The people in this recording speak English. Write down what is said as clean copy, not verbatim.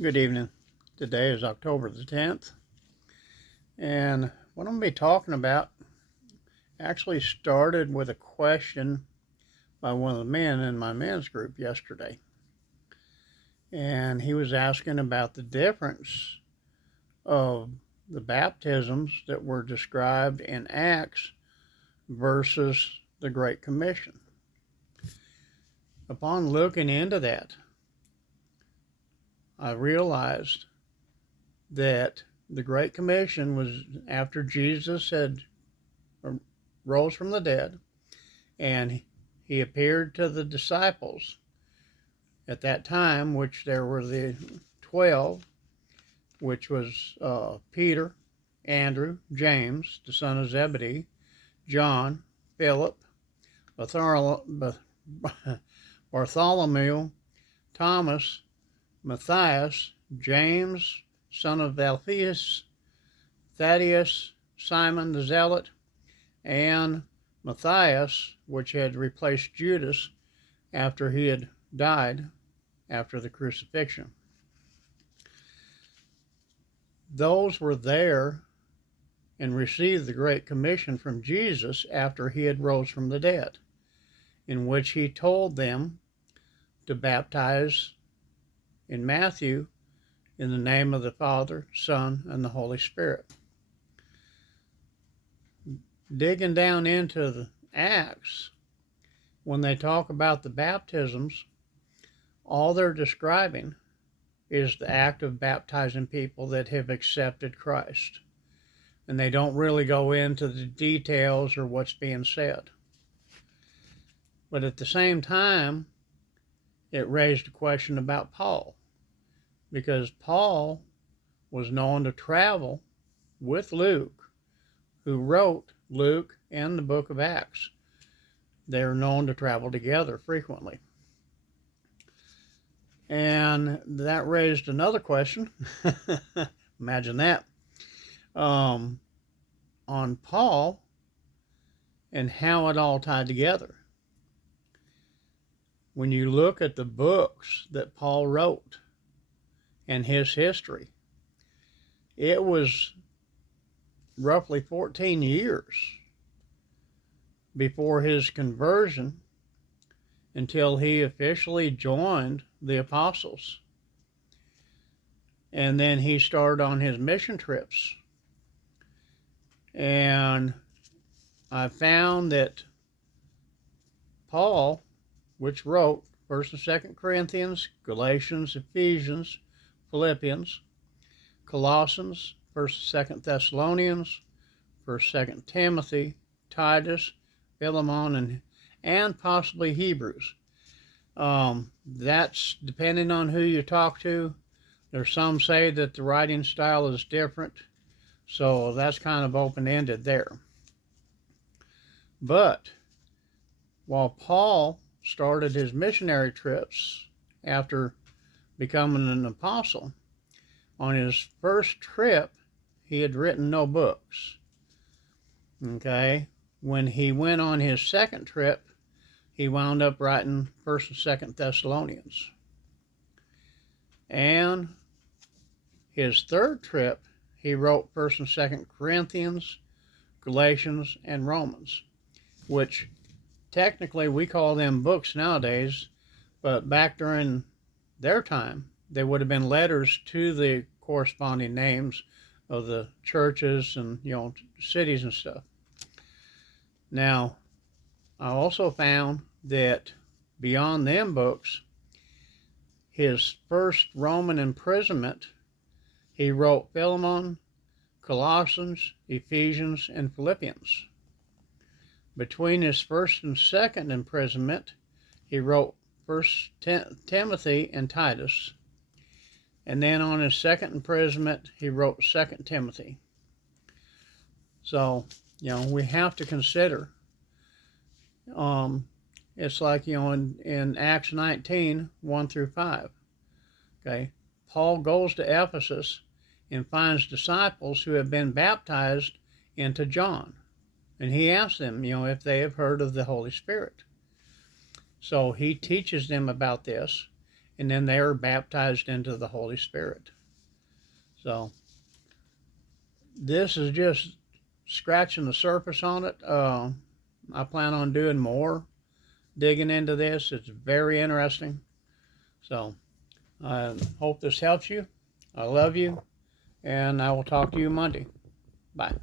Good evening. Today is October the 10th, and what I'm going to be talking about actually started with a question by one of the men in my men's group yesterday. And he was asking about the difference of the baptisms that were described in Acts versus the Great Commission. Upon looking into that, I realized that the Great Commission was after Jesus had rose from the dead, and he appeared to the disciples at that time, which there were the 12, which was Peter, Andrew, James, the son of Zebedee, John, Philip, Bartholomew, Thomas, Matthias, James, son of Alphaeus, Thaddeus, Simon the Zealot, and Matthias, which had replaced Judas after he had died after the crucifixion. Those were there and received the Great Commission from Jesus after he had rose from the dead, in which he told them to baptize in Matthew in the name of the Father, Son, and the Holy Spirit. Digging down into the Acts, when they talk about the baptisms, all they're describing is the act of baptizing people that have accepted Christ. And they don't really go into the details or what's being said. But at the same time, it raised a question about Paul, because Paul was known to travel with Luke, who wrote Luke and the book of Acts. They're known to travel together frequently. And that raised another question. Imagine that. On Paul and how it all tied together. When you look at the books that Paul wrote and his history, it was roughly 14 years before his conversion until he officially joined the apostles. And then he started on his mission trips. And I found that Paul, which wrote 1st and 2nd Corinthians, Galatians, Ephesians, Philippians, Colossians, 1st and 2nd Thessalonians, 1st, 2nd Timothy, Titus, Philemon, and possibly Hebrews. That's depending on who you talk to. There's some say that the writing style is different, so that's kind of open-ended there. But while Paul started his missionary trips after becoming an apostle, on his first trip, he had written no books. Okay? When he went on his second trip, he wound up writing 1st and 2nd Thessalonians. And his third trip, he wrote 1st and 2nd Corinthians, Galatians, and Romans, which technically we call them books nowadays, but back during their time, they would have been letters to the corresponding names of the churches and, cities and stuff. Now, I also found that beyond them books, his first Roman imprisonment, he wrote Philemon, Colossians, Ephesians, and Philippians. Between his first and second imprisonment, he wrote 1st Timothy and Titus. And then on his second imprisonment, he wrote 2nd Timothy. So, we have to consider, it's like, in Acts 19, 1 through 5. Okay, Paul goes to Ephesus and finds disciples who have been baptized into John. And he asks them, if they have heard of the Holy Spirit. So he teaches them about this. and then they are baptized into the Holy Spirit. So this is just scratching the surface on it. I plan on doing more digging into this. It's very interesting. So I hope this helps you. I love you, and I will talk to you Monday. Bye.